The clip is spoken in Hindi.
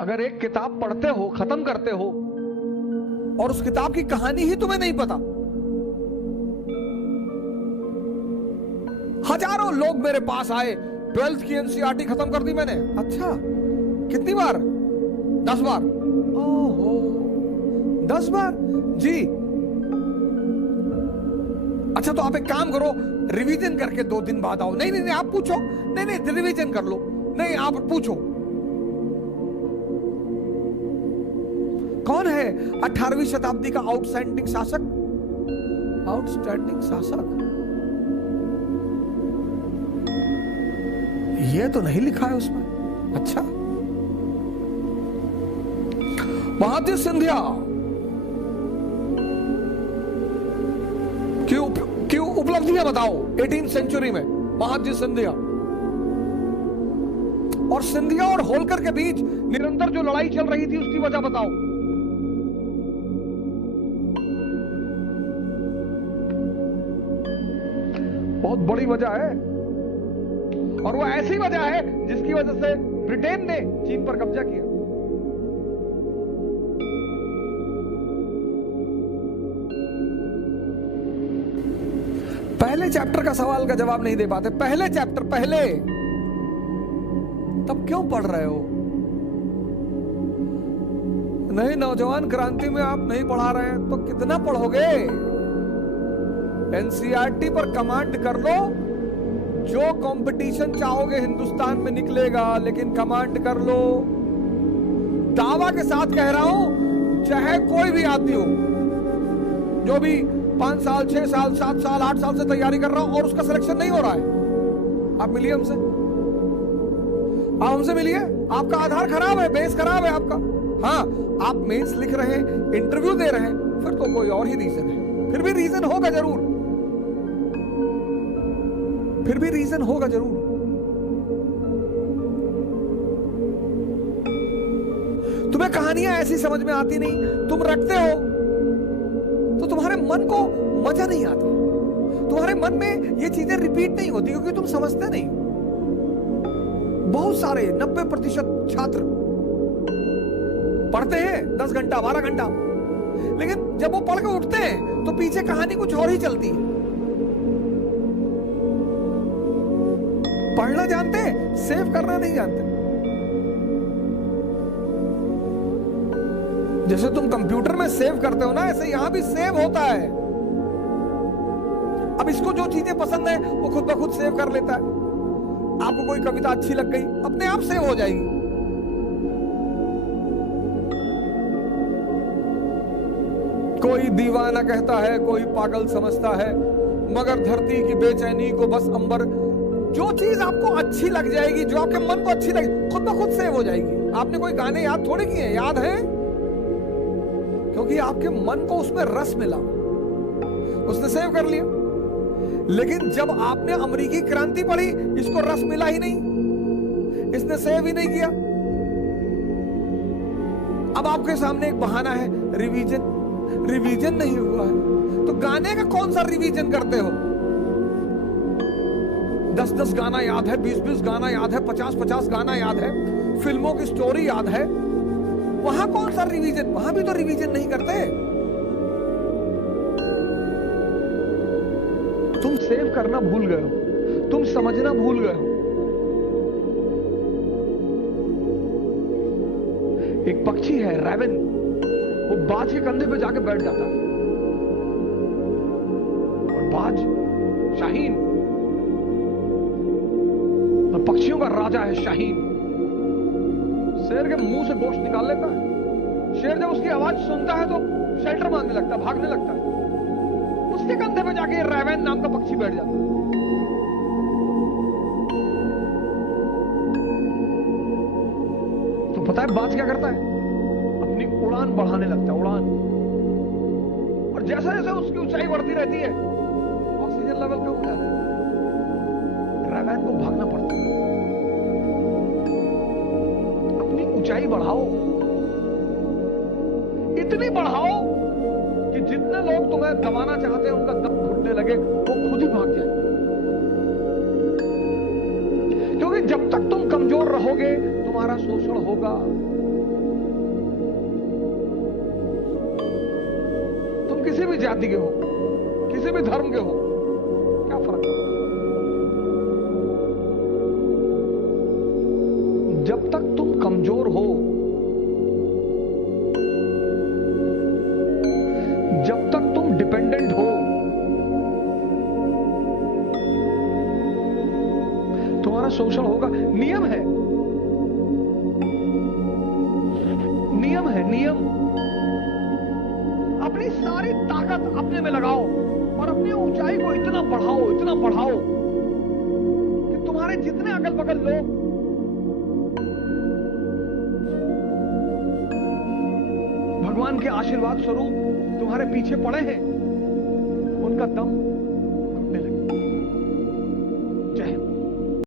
अगर एक किताब पढ़ते हो, खत्म करते हो और उस किताब की कहानी ही तुम्हें नहीं पता। हजारों लोग मेरे पास आए, 12th की एनसीईआरटी खत्म कर दी मैंने। अच्छा, कितनी बार? 10 बार। ओहो, 10 बार जी। अच्छा, तो आप एक काम करो, रिवीजन करके 2 दिन बाद आओ। नहीं नहीं नहीं, आप पूछो। नहीं नहीं, रिवीजन कर लो। नहीं, आप पूछो। कौन है 18वीं शताब्दी का आउटस्टैंडिंग शासक? आउटस्टैंडिंग शासक ये तो नहीं लिखा है उसमें। अच्छा, महादजी सिंधिया की उपलब्धियां बताओ 18th सेंचुरी में। महादजी सिंधिया और सिंधिया और होलकर के बीच निरंतर जो लड़ाई चल रही थी, उसकी वजह बताओ। बहुत बड़ी वजह है, और वो ऐसी वजह है जिसकी वजह से ब्रिटेन ने चीन पर कब्जा किया। पहले चैप्टर का सवाल का जवाब नहीं दे पाते। पहले चैप्टर, पहले, तब क्यों पढ़ रहे हो? नहीं, नौजवान क्रांति में आप नहीं पढ़ा रहे हैं तो कितना पढ़ोगे? एनसीईआरटी पर कमांड कर लो, जो कंपटीशन चाहोगे हिंदुस्तान में निकलेगा, लेकिन कमांड कर लो। दावा के साथ कह रहा हूं, चाहे कोई भी आदमी हो, जो भी 5 साल, 6 साल, 7 साल, 8 साल से तैयारी कर रहा हो और उसका सिलेक्शन नहीं हो रहा है, आप मिलिए हमसे। आप हमसे मिलिए। आपका आधार खराब है, बेस खराब है आपका। हाँ, आप मेंस लिख रहे हैं, इंटरव्यू दे रहे हैं, फिर तो कोई और ही रीजन है। फिर भी रीजन होगा जरूर, फिर भी रीजन होगा जरूर। तुम्हें कहानियां ऐसी समझ में आती नहीं, तुम रखते हो तो तुम्हारे मन को मजा नहीं आता, तुम्हारे मन में ये चीजें रिपीट नहीं होती, क्योंकि तुम समझते नहीं। बहुत सारे 90% छात्र पढ़ते हैं 10 घंटा, 12 घंटा, लेकिन जब वो पढ़ के उठते हैं तो पीछे कहानी कुछ और ही चलती है। पढ़ना जानते, सेव करना नहीं जानते। जैसे तुम कंप्यूटर में सेव करते हो ना, ऐसे यहां भी सेव होता है। अब इसको जो चीजें पसंद है वो खुद ब खुद सेव कर लेता है। आपको कोई कविता अच्छी लग गई, अपने आप सेव हो जाएगी। कोई दीवाना कहता है, कोई पागल समझता है, मगर धरती की बेचैनी को बस अंबर। जो चीज आपको अच्छी लग जाएगी, जो आपके मन को अच्छी लगे, खुद ब खुद सेव हो जाएगी। आपने कोई गाने याद थोड़े किए, याद है क्योंकि आपके मन को उसमें रस मिला, उसने सेव कर लिया। लेकिन जब आपने अमेरिकी क्रांति पढ़ी, इसको रस मिला ही नहीं, इसने सेव ही नहीं किया। अब आपके सामने एक बहाना है, रिवीजन। रिवीजन नहीं हुआ है तो गाने का कौन सा रिवीजन करते हो? 10-10 गाना याद है, 20-20 गाना याद है, 50-50 गाना याद है, फिल्मों की स्टोरी याद है, वहां कौन सा रिवीजन? वहां भी तो रिवीजन नहीं करते। तुम सेव करना भूल गए हो, तुम समझना भूल गए हो। एक पक्षी है रैवन, वो बाज के कंधे पे जाके बैठ जाता है, और बाज शाहीन, और पक्षियों का राजा है शाहीन। शेर के मुंह से गोश्त निकाल लेता है। शेर जब उसकी आवाज सुनता है तो शेल्टर मांगने लगता है, भागने लगता है। उसके कंधे पे जाके रैवन नाम का पक्षी बैठ जाता है। तो पता है बाज क्या करता है? अपनी उड़ान बढ़ाने लगता है, उड़ान। और जैसे जैसे उसकी ऊंचाई बढ़ती रहती है, ऑक्सीजन लेवल कम हो जाता है, रैवन को भागना पड़ता है। अपनी ऊंचाई बढ़ाओ, इतनी बढ़ाओ कि जितने लोग तुम्हें दबाना चाहते हैं, उनका दम घुटने लगे, वो खुद ही भाग जाए। क्योंकि जब तक तुम कमजोर रहोगे, तुम्हारा शोषण होगा। किसी भी जाति के हो, किसी भी धर्म के हो, क्या फर्क पड़ता है? जब तक तुम कमजोर हो, जब तक तुम डिपेंडेंट हो, तुम्हारा शोषण होगा। नियम है, नियम है, नियम। अपनी सारी ताकत अपने में लगाओ और अपनी ऊंचाई को इतना बढ़ाओ, इतना बढ़ाओ कि तुम्हारे जितने अगल बगल लोग भगवान के आशीर्वाद स्वरूप तुम्हारे पीछे पड़े हैं, उनका दम